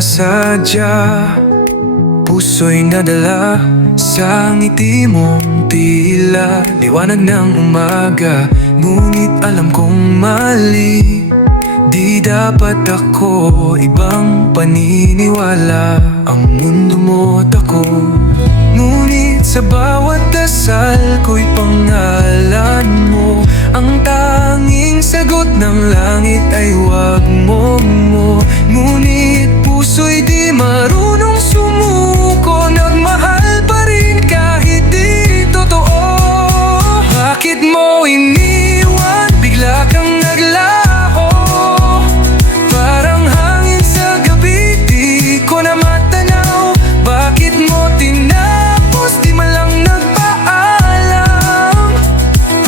sinasadya, puso'y nadala sa ngiti mong tila. Liwanag ng umaga, ngunit alam kong mali. Di dapat ako ibang paniniwala. Ang mundo mo't ako, ngunit sa bawat dasal ko'y pangalan mo. Ang tanging sagot ng langit ay wag mo. Ngunit puso'y di marunong sumuko. Nagmahal pa rin kahit di totoo. Bakit mo iniwan? Bigla kang naglaho. Parang hangin sa gabi, di ko na matanaw. Bakit mo tinapos? Di man lang nagpaalam.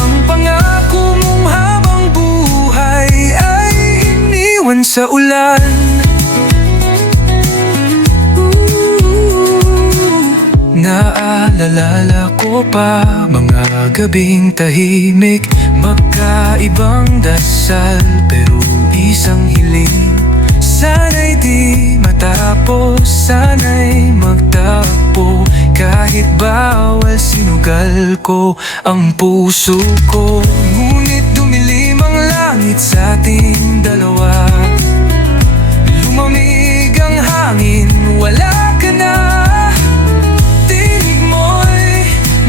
Ang pangako mong habang buhay ay iniwan sa ulan. Naalala ko pa mga gabing tahimik, magkaibang dasal pero isang hiling. Sana'y di matapos, sana'y magtapo. Kahit bawal sinugal ko ang puso ko. Ngunit dumilim ang langit sa ating dalawa. Lumamig ang hangin, wala ka na.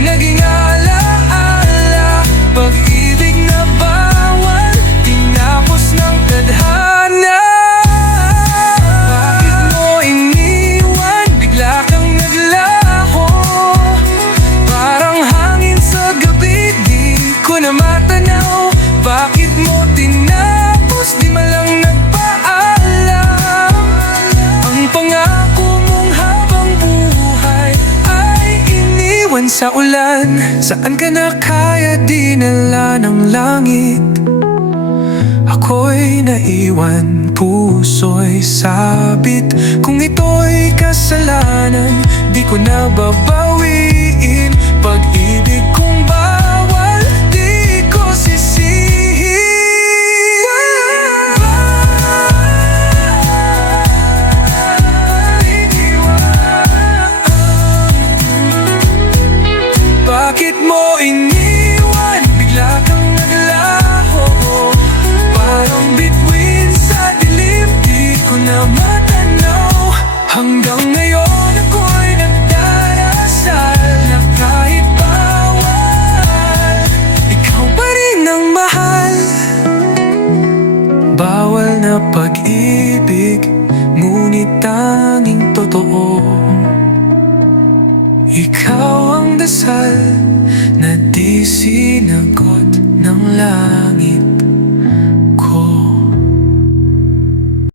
Naging alaala, pag-ibig na bawal, tinapos ng tadhana. Bakit mo iniwan? Bigla kang naglaho. Parang hangin sa gabi, di ko na matanaw. Bakit mo tinapos? Di man lang nagpaalam. Ang pangako mong habang buhay ay iniwan sa ulan. Saan ka na kaya dinala ng langit? Ako'y naiwan, puso'y sabit. Kung ito'y kasalanan, di ko na babawiin. Pag-ibig kong bawal, di ko sisihin. Bakit mo iniwan? Bigla kang naglaho. Parang bituin sa dilim, di ko na matanaw. Hanggang ngayon ako'y nagdarasal na kahit bawal, ikaw pa rin ang mahal. Bawal na pag-ibig, ngunit tanging totoo. Ikaw ang dasal na di sinagot ng langit.